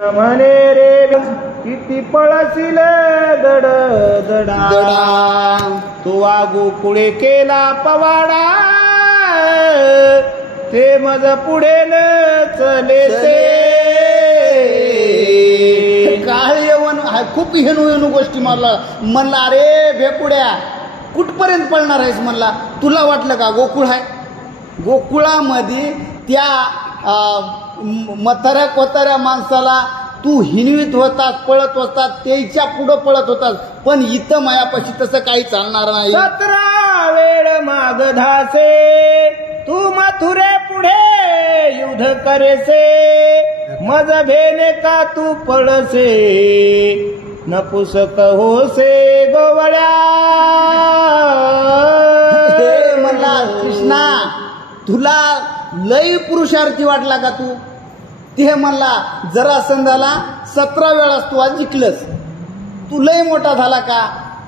म्हणे रे किती पळशील दड दडा तो वागू पुढे केला पवाडा ते मज पुढे न चलेसे काय येऊन खूप हेणू गोष्टी म्हणला अरे भेपुड्या कुठपर्यंत पळणार आहेस म्हणला. तुला वाटलं का गोकुळ आहे? गोकुळामध्ये त्या म्हाताऱ्या कोताऱ्या माणसाला तू हिनवीत होतात, पळत होतात, त्याच्या पुढं पळत होतात, पण इथं मायापाशी तसं काही चालणार नाही. 17 वेळ माग धासे तू मथुरे पुढे युद्ध करेसे मज भेने का तू पळसे नपुसक होसे गोवळ्या. म्हणला कृष्णा तुला लय पुरुषार्थी वाटला का तू? ते म्हणला जरासंधाला 17 वेळा तू आज जिंकलंस, तू लय मोठा झाला का?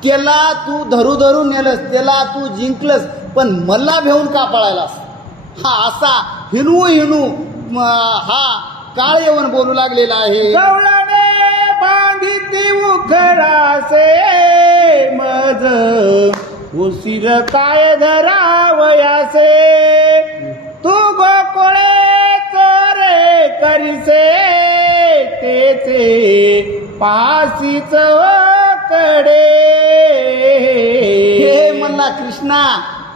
त्याला तू धरू नेलस, त्याला तू जिंकलस, पण मला भेऊन का पळायलास? हा असा हिनू हा काळ येऊन बोलू लागलेला आहे. गवळणे बांधिती उखडासे मज उशीर काय धरावयासे तू गोकुळे चोरे करीसे तेचे पासीच कडे. हे म्हणला कृष्णा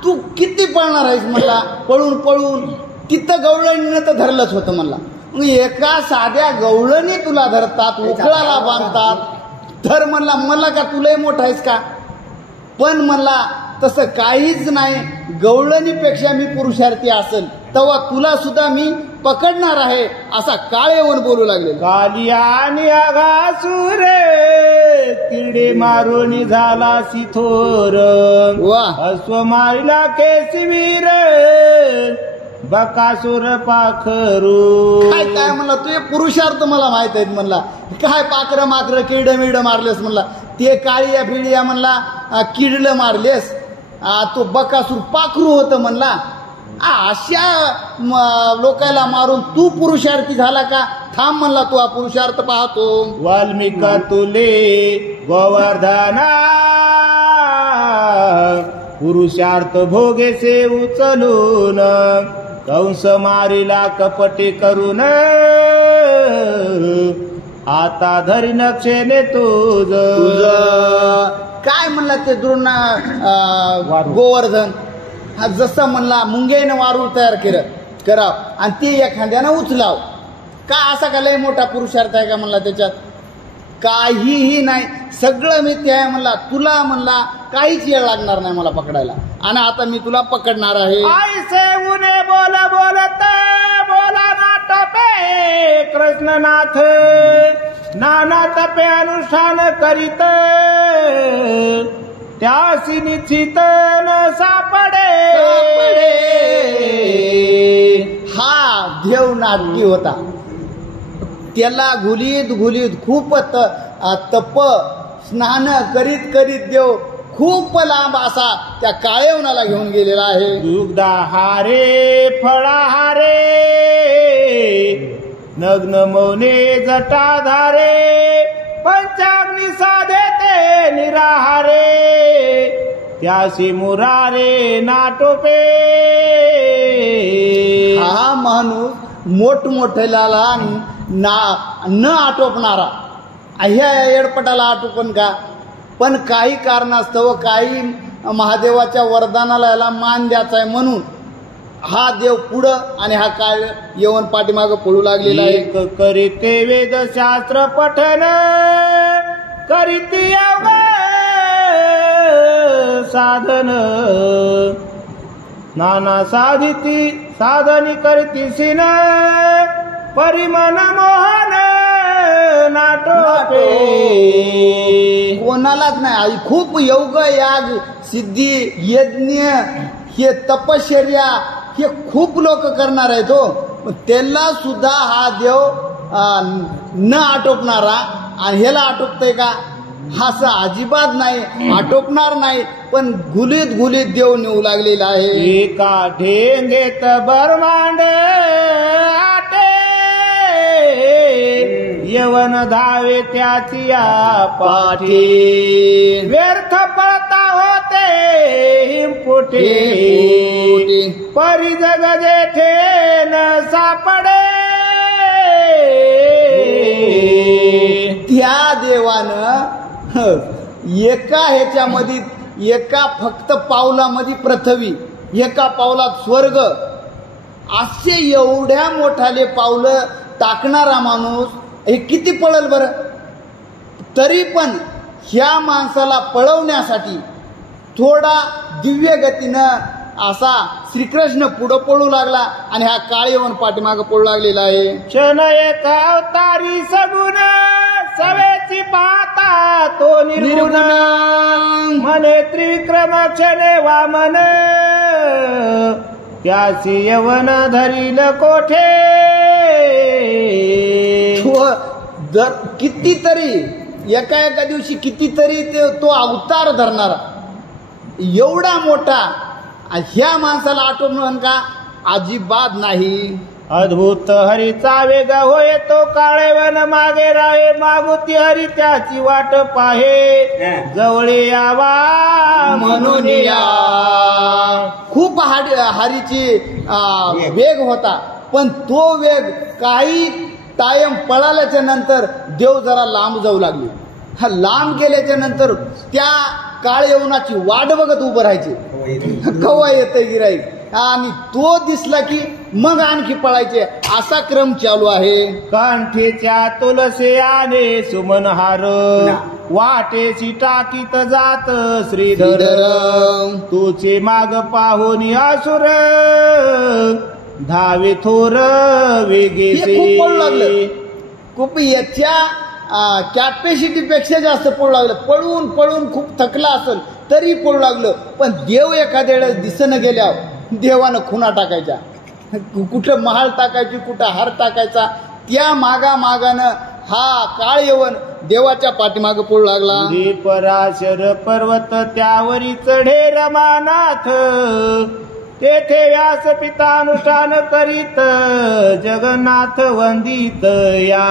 तू किती पळणार आहेस म्हणला? पळून तिथं गवळणीनं तर धरलंच होतं म्हणला. मग एका साध्या गवळणी तुला धरतात, उखळाला बांधतात, धर म्हणला. मला का तुलाही मोठा आहेस का? पण म्हणला तसं काहीच नाही, गवळणीपेक्षा मी पुरुषार्थी असेल तेव्हा तुला सुद्धा मी पकडणार आहे, असा काळ येऊन बोलू लागले. कालिया आणि आगासूर तिरडे मारून झाला सिथोर वा अश्व मारिला केसवीर बकासूर पाखरू. काय म्हणला तू? पुरुषार्थ मला माहित आहेत म्हणला. काय पाखरं मात्र किड मारलेस म्हणला, ते काळिया फिडिया म्हणला किडलं मारलेस, तो बकासूर पाखरू होतं म्हणला. अशा लोकांना मारून तू पुरुषार्थी झाला का? थांब म्हणला तू हा पुरुषार्थ पाहतो. वाल्मिका तुले गोवर्धना पुरुषार्थ भोगेसे उचलून कंस मारिला कपटे करून आता धरी नक्षेने तुझ. काय म्हणला ते द्रोणा गोवर्धन हा जसं म्हणला मुंगेनं वारूळ तयार कराव आणि ते एखाद्यानं उचलाव का? असा का लय मोठा पुरुषार्थ आहे का म्हणला? त्याच्यात काहीही नाही, सगळं मी ते आहे म्हणला. तुला म्हणला काहीच वेळ लागणार नाही मला पकडायला, आणि आता मी तुला पकडणार आहे. ऐसे उने बोलत बोला ना टपे कृष्णनाथ नाना तपे अनुष्ठान करीत त्यासी निश्चित न सापडे. हा देव नाटकी होता. त्याला घुलीत खूप तप स्नान करीत देव खूप लांब असा त्या काळेवनाला घेऊन गेलेला आहे. दुग्धाहारे फळाहारे नग्न मौने जटाधारे पंचाग्नी साधे ते निराहारे त्यासी मुरारे नाटोपे. हा माणूस मोठमोठ्याला न आटोपणारा, ह्या येडपटाला आटोपण का? पण काही कारणास्तव काही महादेवाच्या वरदानाला याला मान द्यायचा आहे म्हणून हा देव पुढं आणि हा काय येऊन पाठीमागं पळू लागलेला आहे. करीते वेदशास्त्र पठन करीती साधन नाना साधनी करती सिन परिमन मोहन नाटोपे. कोणालाच नाही. खूप योग याग सिद्धी यज्ञ हे तपश्चर्या हे खूप लोक करणार आहेत हो, त्याला सुद्धा हा देव न आटोपणारा, आणि ह्याला आटोपतय का? हा असं अजिबात नाही, आटोपणार नाही. पण गुलीत देव नेऊ लागलेला आहे. एका ढेंगेत बरमांड आटे यवन धावे त्याची या पाठी व्यर्थ पळता होते हिमपुटे परी जग जेठे न सापडे त्या देवानं एका ह्याच्यामध्ये एका फक्त पावलामध्ये पृथ्वी एका पावलात स्वर्ग असे एवढ्या मोठाले पावलं टाकणारा माणूस हे किती पळल बरं. तरी पण ह्या माणसाला पळवण्यासाठी थोडा दिव्य गतीनं असा श्रीकृष्ण पुढं पळू लागला आणि हा काळेवन पाठीमागं पळू लागलेला आहे. क्षण एक अवतारी सगुण सवेची पाहता तो निर्गुण म्हणे त्रिविक्रम क्षणे वामन त्याची यवन धरील कोठे. जर कितीतरी एका दिवशी कितीतरी तो अवतार धरणारा एवढा मोठा ह्या माणसाला आठवण का अजिबात नाही. अद्भुत हरीचा वेग होय तो काळेवन मागे राहे मागुती हरी त्याची वाट पाहे जवळे यावा म्हणून या. खूप हरीची वेग होता पण तो वेग काही टाइम पळाल्याच्या नंतर देव जरा लांब जाऊ लागले. हा लांब गेल्याच्या नंतर त्या काळ यवनाची वाट बघत उभं राहायचे कवा येतं गिराईक आणि तो दिसला की मग आणखी पळायचे असा क्रम चालू आहे. कंठीच्या तुलसे आले सुमनहार वाटेची टाकीत जात श्रीधर तुचे माग पाहून असुर धावे थोर वेगे. खूप पळू लागलं खूप याच्या कॅपॅसिटी पेक्षा जास्त पळू लागलं. पळून पळून खूप थकला असेल तरी पळू लागलं. पण देव एखाद्या वेळेस दिसणं गेल्यावर देवानं खुणा टाकायच्या कुठं महाल टाकायची कुठं हार टाकायचा त्या मागानं हा काळ येवन देवाच्या पाठीमागं पळू लागला. पराशर पर्वत त्यावरी चढे रमानाथ तेथे व्यासपिता अनुष्ठान करीत जगन्नाथ वंदित या.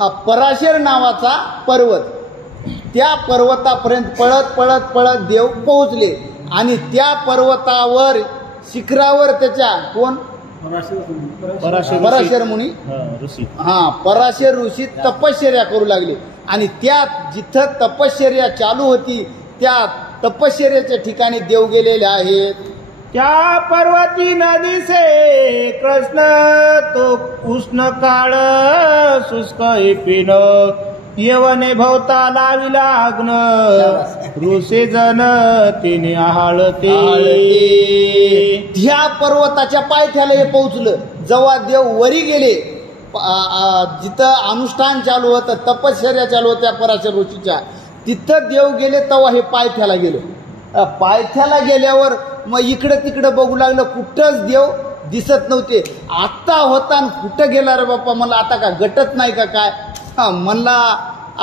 हा पराशर नावाचा पर्वत त्या पर्वतापर्यंत पळत पळत पळत देव पोहोचले आणि त्या पर्वतावर शिखरावर त्याच्या कोण पराशर मुनी पराशर ऋषी तपश्चर्या करू लागले आणि त्यात जिथं तपश्चर्या चालू होती त्या तपश्चर्याच्या ठिकाणी देव गेलेले आहेत. त्या पर्वती नदीसे कृष्ण तो उष्ण काळ शुष्क पिन येवने भवता लावी लाग्न ऋषे जन तिने आहाळते. ह्या पर्वताच्या पायथ्याला हे पोहोचलं. जेव्हा देव वरी गेले जिथं अनुष्ठान चालू होतं तपश्चर्या चालू होत्या पराशर ऋषीच्या तिथं देव गेले तेव्हा हे पायथ्याला गेलं. पायथ्याला गेल्यावर मग इकडं तिकडं बघू लागलं कुठंच देव दिसत नव्हते. आत्ता होता कुठं गेला रे बाप्पा मला आता का गटत नाही का काय म्हणला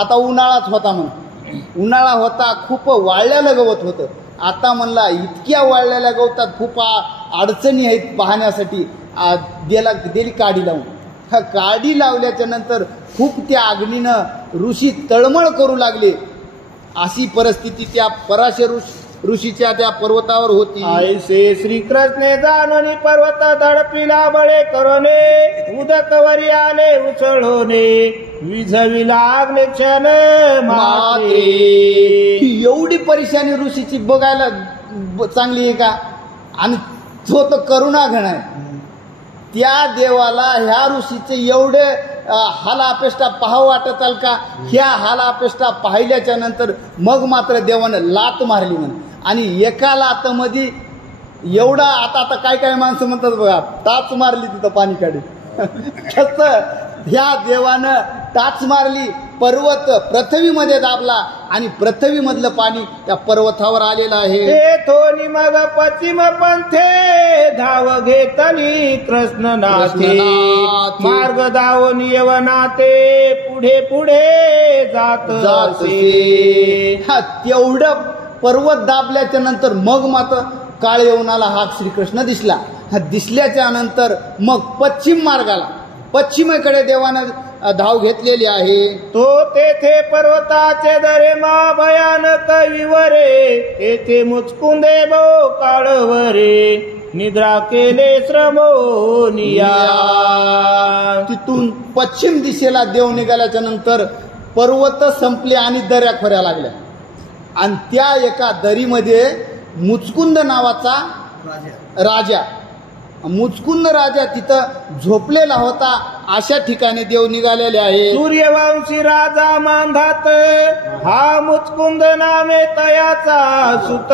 आता उन्हाळाच होता म्हणून उन्हाळा होता खूप वाळलेलं गवत होतं. आता म्हणला इतक्या वाळलेल्या गवतात खूप अडचणी आहेत पाहण्यासाठी दिली काडी लावून. काडी लावल्याच्या नंतर खूप त्या अग्नीनं ऋषी तळमळ करू लागले. अशी परिस्थिती त्या पराशर ऋषीच्या त्या पर्वतावर होती. ऐसे श्रीकृष्णे जाणोनी पर्वत दडपिला बळे करोने उदकवरी आले उसळोने विझवी लागले क्षण मात्रे. एवढी परेशानी ऋषीची बघायला चांगली आहे का आणि तो तर करुणा घन आहे. त्या देवाला ह्या ऋषीचे एवढे हालापेष्टा पाहावं वाटत आल का. ह्या हालापेष्टा पाहिल्याच्या नंतर मग मात्र देवानं लात मारली म्हणे आणि एका लातमध्ये एवढा आता काय काय माणसं म्हणतात बघा टाच मारली तिथं पाणी काढी तसं ह्या देवानं टाच मारली. पर्वत पृथ्वीमध्ये दाबला आणि पृथ्वीमधलं पाणी त्या पर्वतावर आलेलं आहे. ते थोनी मग पश्चिम पंथे धाव घेतली कृष्ण नाथे मार्ग धावून येवनाते पुढे पुढे जात हा तेवढं पर्वत दाबल्याच्या नंतर मग मात्र काळ यवनाला हा श्रीकृष्ण दिसला. हा दिसल्याच्या नंतर मग पश्चिम मार्गाला पश्चिमेकडे देवानं धाव घेतलेली आहे. तो तेथे पर्वताचे दरे मा भयानक विवरे, तेथे मुचकुंदे बहु काळवरे, निद्रा केले श्रमोनिया. तिथून पश्चिम दिशेला देव निघाल्याच्या नंतर पर्वत संपले आणि दऱ्या खोऱ्या लागल्या. आणि त्या एका दरीमध्ये मुचकुंद नावाचा राजा, मुचकुंद राजा तिथं झोपलेला होता. अशा ठिकाणी देव निघालेले आहे. सूर्यवंशी राजा मांधात, हा मुचकुंद नामे तयाचा सुत,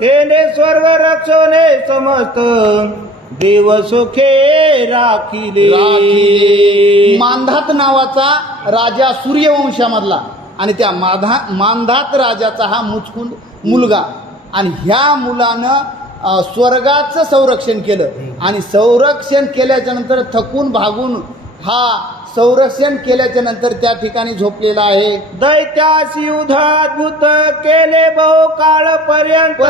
तेने स्वर्ग रक्षणे समस्त, देव सुखे राखिले. मांधात नावाचा राजा सूर्यवंशामधला आणि त्या मांधात राजाचा हा मुचकुंद मुलगा. आणि ह्या मुलानं स्वर्गाचं संरक्षण केलं आणि संरक्षण केल्याच्या नंतर थकून भागून हा संरक्षण केल्याच्या नंतर त्या ठिकाणी झोपलेला आहे. दैत्याशी युद्धाद्भुत केले बहु काळ पर्यंत,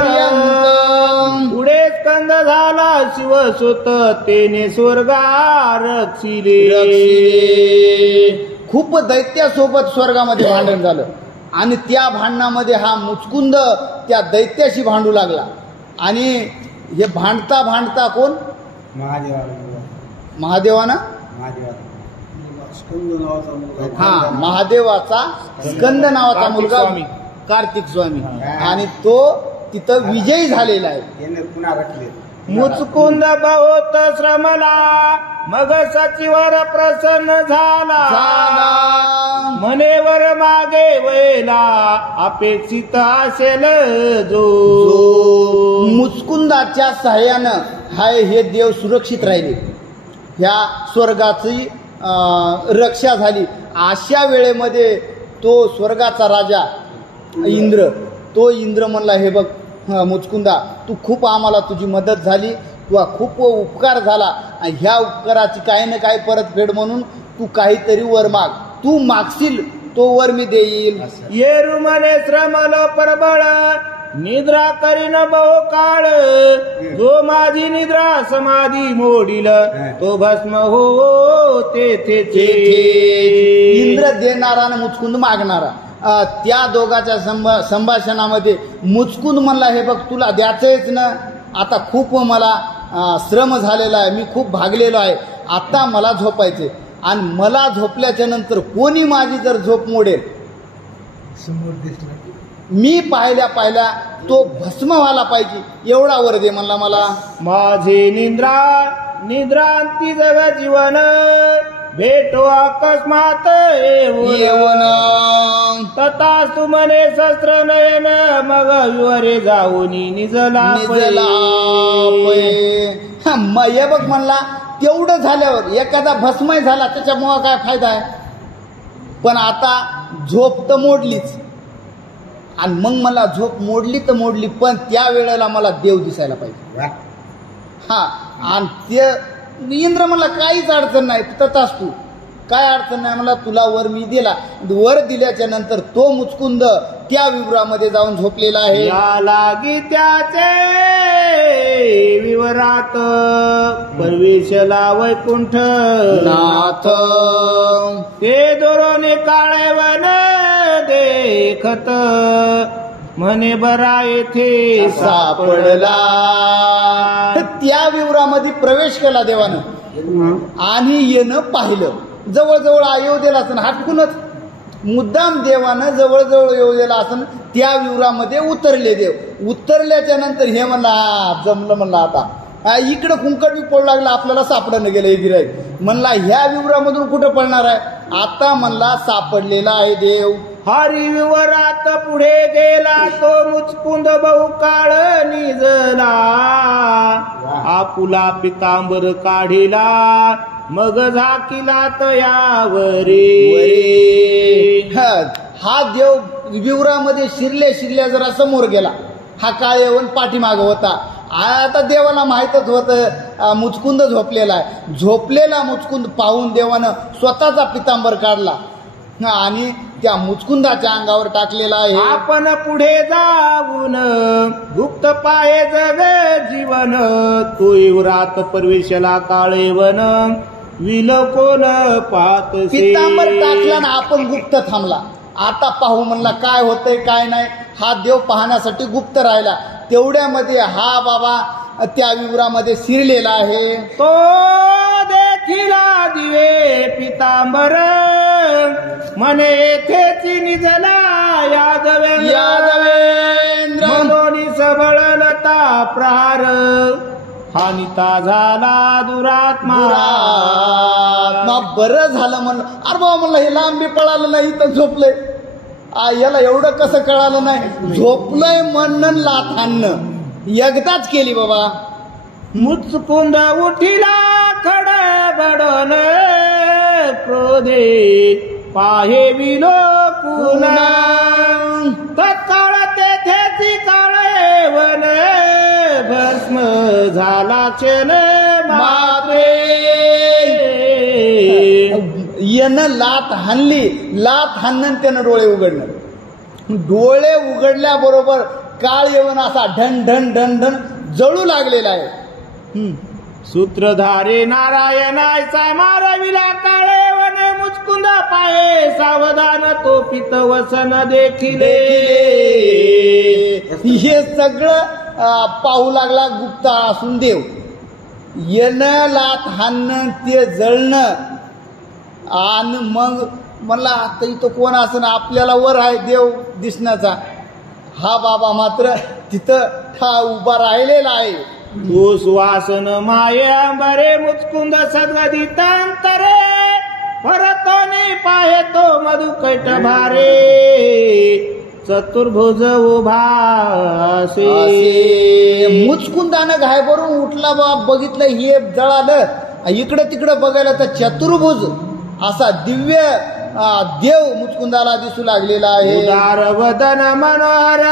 पुढे स्कंद झाला शिवसुत, तेने स्वर्गा रक्षिले. खूप दैत्यासोबत स्वर्गामध्ये भांडण झालं आणि त्या भांडणामध्ये हा मुचकुंद त्या दैत्याशी भांडू लागला. आणि हे भांडता भांडता कोण? महादेवानं हा महादेवाचा स्कंद नावाचा मुलगा कार्तिक स्वामी, आणि तो तिथं विजयी झालेला आहे. मुचकुंद बहुत श्रमला, मग सचिवर प्रसन्न झाला, मनेवर मागे वैला, अपेक्षित असेल जो. मुचकुंदाच्या सहाय्यानं हाय हे देव सुरक्षित राहिले. ह्या स्वर्गाची रक्षा झाली. अशा वेळेमध्ये तो स्वर्गाचा राजा इंद्र, तो इंद्र म्हणला, हे बघ मुचकुंदा, तू खूप आम्हाला तुझी मदत झाली, तुला खूप उपकार झाला, आणि ह्या उपकाराची काही ना काही परतफेड म्हणून तू काहीतरी वर माग, तू मागशील तो वर मी देईल. येरू म्हणे श्रमल परबळ, निद्रा करीन बहु काळ, जो माझी निद्रा समाधी मोडील, तो भस्म हो तेथे. इंद्र देणारा आणि मुचकुंद मागणारा, त्या दोघांच्या संभाषणामध्ये मुचकुंद म्हणला, हे बघ तुला द्यायचंच ना, आता खूप मला श्रम झालेला आहे, मी खूप भागलेलो आहे, आता मला झोपायचे, आणि मला झोपल्याच्या नंतर कोणी माझी जर झोप मोडेल, मी पाहिल्या तो भस्म व्हायला पाहिजे, एवढा वर दे म्हणला मला. माझे निद्रांती जग जीवन, भेटो अकस्मात येवन, तथास्तु म्हणे शस्त्र नयन, मग विवरे जाऊन निजला. हे बघ म्हणला, तेवढं झाल्यावर एखादा भस्मय झाला त्याच्यामुळे काय फायदा आहे, पण आता झोप तर मोडलीच. आणि मग मला झोप मोडली तर मोडली, पण त्या वेळेला मला देव दिसायला पाहिजे. हा, आणि ते इंद्र म्हणला काहीच अडचण नाही, तथाच तू, काय अडचण नाही मला, तुला वर मी दिला. वर दिल्याच्या नंतर तो मुचकुंद त्या विवरामध्ये जाऊन झोपलेला आहे. या लागी त्याचे विवरात, परवेशला वैकुंठ नाथ, ते दोरोने काळे वन देखत, म्हणे बरा येथे सापडला. त्या विवरामध्ये प्रवेश केला देवानं आणि येणं पाहिलं. जवळजवळ अयोध्येला असं हटकूनच मुद्दाम देवानं जवळजवळ अयोध्येला असं त्या विवरामध्ये उतरले. देव उतरल्याच्या नंतर हे म्हणला, जमलं म्हणला, आता इकडं कुंकट बी पडू लागला, आपल्याला सापडणं गेलं हे गिराईक. म्हणला ह्या विवरामधून कुठं पडणार आहे, आता म्हणला सापडलेला आहे देव. हरी विवरात पुढे गेला, तो मुचकुंद बहु काळ निजला, आपुला पितांबर काढिला, मग झाकिला तयावरे. हा देव विवरामध्ये शिरल्या जरा समोर गेला. हा काळेवन पाठीमाग होता. आता देवाला माहीतच होतं मुचकुंद झोपलेला आहे. झोपलेला मुचकुंद पाहून देवानं स्वतःचा पितांबर काढला आणि त्या मुचकुंदाच्या अंगावर टाकलेला आहे. आपण पुढे जाऊन गुप्त पाहे जग जीवन, तो विवरात परवेशला काळेवन, विलोकोन पाहतसे. पितांबर टाकला ना आपण गुप्त थांबला. आता पाहू म्हणला काय होतंय काय नाही. हा देव पाहण्यासाठी गुप्त राहिला. तेवढ्यामध्ये हा बाबा त्या विवरामध्ये शिरलेला आहे. तो देखिला दिवे पितांबर मने येथेच निजला यादवेंद्र मनोनी सबळलता प्रहार हानिता झाला दुरात्मा. बरं झालं म्हणलं. अरे बाबा म्हणलं हे लांबी पळालं नाही तर झोपलंय. याला एवढं कसं कळालं नाही. झोपलंय म्हणणं लाथ आणणं एकदाच केली बाबा. मुचकुंद उठिला खडबडन क्रोधे पाहे विलोकुन तत्काळ तेथेची काळेवन भस्म झाला चल मात्रे. यानं लाथ हाणली. लाथ हाणणं त्यानं डोळे उघडणं. डोळे उघडल्याबरोबर काळ येऊन असा ढन ढन ढन ढन जळू लागलेला आहे. सूत्रधारे नारायणाचा मारविला काळेवन मुचकुंद पाहे सावधान तो पित वसन देखिले. हे सगळं पाहू लागला गुप्त असून देव. येणं लाथ हाणणं ते जळणं आणि मग म्हणला आता इथं कोण असं आपल्याला वर आहे देव दिसण्याचा. हा बाबा मात्र तिथं उभा राहिलेला आहे. तो सुवासन माया बरे मुचकुंद सद्गदितांतरे परतोने पाहे तो मधुकैट भारे चतुर्भुज उभासे. मुचकुंदानं घाय करून उठला बा. बघितलं हे जळालं. इकडं तिकडं बघायला तर चतुर्भुज असा दिव्य देव मुचकुंदाला दिसू लागलेला आहे. उदार वदन मनोहर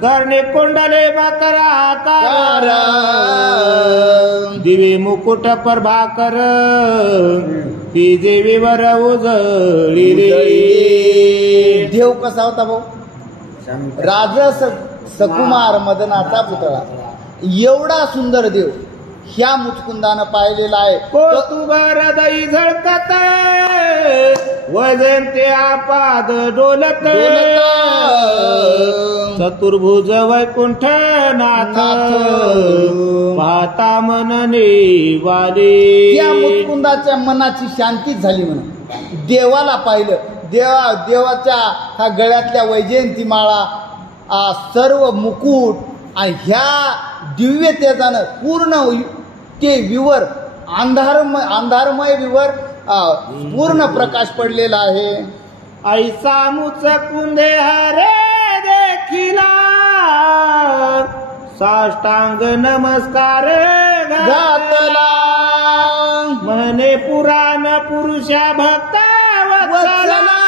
कर्णे कुंडले मकराकार दिवे मुकुट प्रभाकर तिजे विवर उजळी. देव कसा होता भाऊ. राजस सकुमार मदनाचा पुतळा. एवढा सुंदर देव ह्या मुचकुंदानं पाहिलेला आहे. कौतुक हृदय झळकत वजन ते आपाद डोलत चतुर्भुज वैकुंठ नाथ पाहता मनने वाले. त्या मुचकुंदाच्या मनाची शांतीच झाली म्हणून देवाला पाहिलं. देवाच्या ह्या गळ्यातल्या वैजयंती माळा सर्व मुकुट आणि ह्या दिव्य तेजानं पूर्ण ते विवर अंधारमय विवर पूर्ण प्रकाश पडलेला आहे. ऐसा मुचकुंदे हरे देखिला साष्टांग नमस्कार घातला म्हणे पुराण पुरुषा भक्ता वत्सला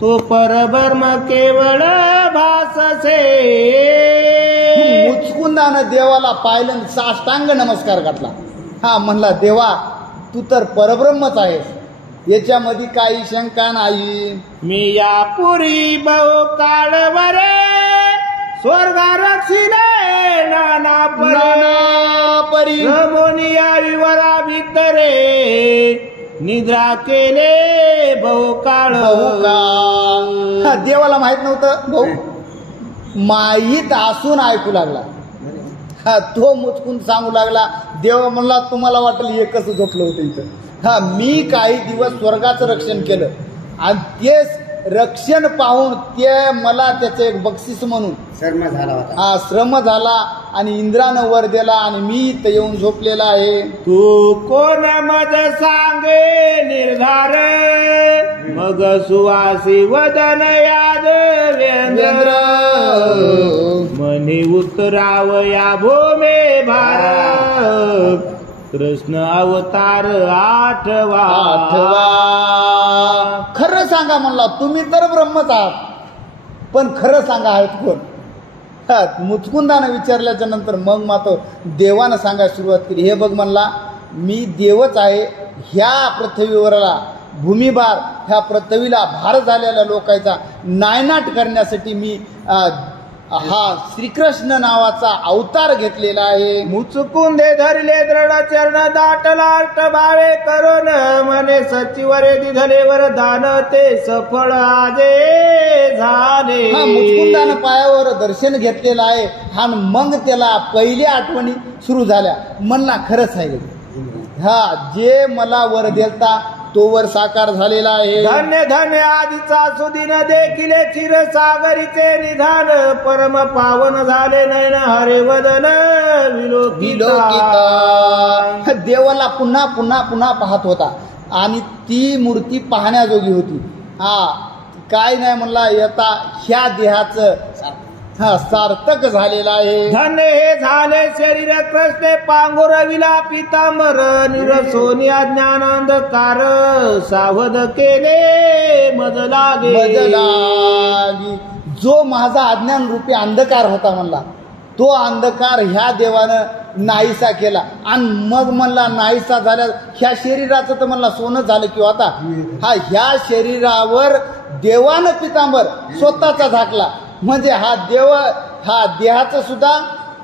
तो परब्रह्म केवळ भाससे. मुचकुंदानं देवाला पाहिलं साष्टांग नमस्कार घातला. हा म्हणला देवा तू तर परब्रह्मच आहेस. याच्यामध्ये काही शंका नाही. मी यापुरी बहु काळ वरे स्वर्गा रक्षिले नाना परी रमोनिया विवरा भितरे निद्रा केले बहु काळ. देवाला माहित नव्हतं भाऊ. माहीत असून ऐकू लागला. तो मुचकून सांगू लागला. देव म्हणला तुम्हाला वाटेल एकच झोपलं होतं इथं. मी काही दिवस स्वर्गाचं रक्षण केलं आणि तेच रक्षण पाहून ते मला त्याचं एक बक्षीस म्हणून श्रम झाला आणि इंद्रानं वर दिला आणि मी इथं येऊन झोपलेला आहे. तू कोण मज सांगे निर्धार मग सुवासी वदन यादवेंद्र मनी उत्तराव या भूमे भार कृष्ण अवतार आठवा. खरं सांगा म्हणला तुम्ही तर ब्रह्मच आहात पण खरं सांगा आहेत कोण. मुचकुंदानं विचारल्याच्या नंतर मग मात्र देवानं सांगायला सुरुवात केली. हे बघ म्हणला मी देवच आहे. ह्या पृथ्वीवरला भूमिभार ह्या पृथ्वीला भार झालेल्या लोकांचा नायनाट करण्यासाठी मी हा श्रीकृष्ण नावाचा अवतार घेतलेला आहे. मुचकुंदे धरले दृढ चरण दाट लाट भावे करून मने सचिवरे दिधले वरदान ते सफळ आजे झाले. हा मुचकुंदानं पायावर दर्शन घेतलेलं आहे आणि मग त्याला पहिल्या आठवणी सुरू झाल्या. म्हणला खरंच आहे हा जे मला वर देलता तो वर साकार झालेला आहे. धन्य धन्य आधीचा सुदिन देखील क्षीरसागरीचे निधान परम पावन झाले नयन हरिवदन विलोकिता. देवाला पुन्हा पुन्हा पुन्हा पाहत होता आणि ती मूर्ती पाहण्याजोगी होती. हा काय नाही म्हणला येता ह्या देहाचं सार्थक झालेलं आहे. धन्य हे झाले शरीर कृष्णे पांगुरविला पितांबर निरसोनिया ज्ञानांधकार सावध केले मज लागे. जो माझा अज्ञान रूपी अंधकार होता म्हणला तो अंधकार ह्या देवानं नाहीसा केला. आणि मग म्हणला नाहीसा झाल्या ह्या शरीराचं तर म्हणला सोनं झालं किंवा आता हा ह्या शरीरावर देवानं पितांबर स्वतःचा झाकला. म्हणजे हा देहाचं सुद्धा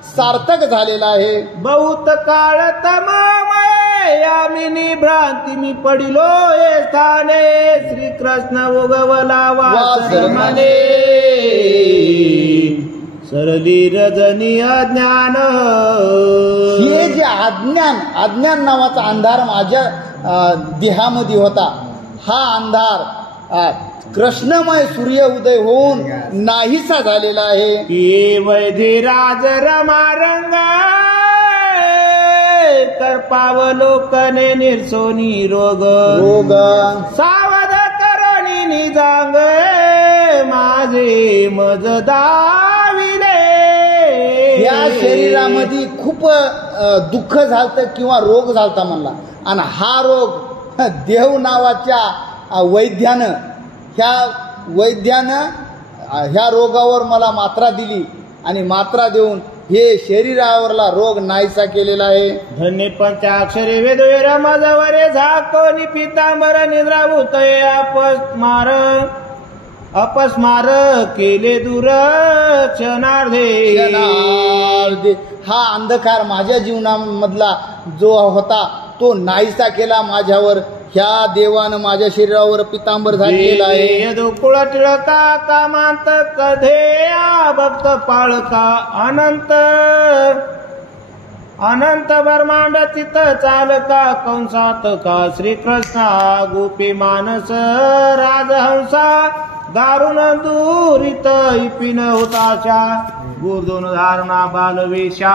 सार्थक झालेला आहे. बहुत काळ तममय यामिनी भ्रांती मी पडिलो हे स्थाने श्रीकृष्ण उगवला वास मने सरली रजनी अज्ञान. हे जे अज्ञान नावाचा अंधार माझ्या देहामध्ये होता हा अंधार कृष्णमय सूर्य उदय होऊन नाहीसा झालेला आहे. ये वैधिराज रमारंग करपावलोकने निर्सोनी रोग सावध करणी निजांग माझे मज दाविले. या शरीरामध्ये खूप दुःख झालतं किंवा रोग झालता म्हणला. आणि हा रोग देव नावाच्या वैद्यानं ह्या रोगावर मला मात्रा दिली आणि मात्रा देऊन हे शरीरावरला रोग नाहीसा केलेला आहे. धन्य पंचाक्षरी वेदवेर मजवरे झाकोनी पितांबर निद्राभूत अपस्मार केले दूर क्षणार्धे. हा अंधकार माझ्या जीवनामधला जो होता तो नाहीसा केला माझ्यावर. ह्या देवानं माझ्या शरीरावर पितांबर झालेला आहे. दुकुळ टिळका कामांत कधे भक्त पाळका अनंत ब्रह्मांड चित्त चालका कंसात का श्रीकृष्णा गोपी मानस राजहंसा दारुण दुरित इपिन होताशा गुरुदोन धारणा बालवेशा.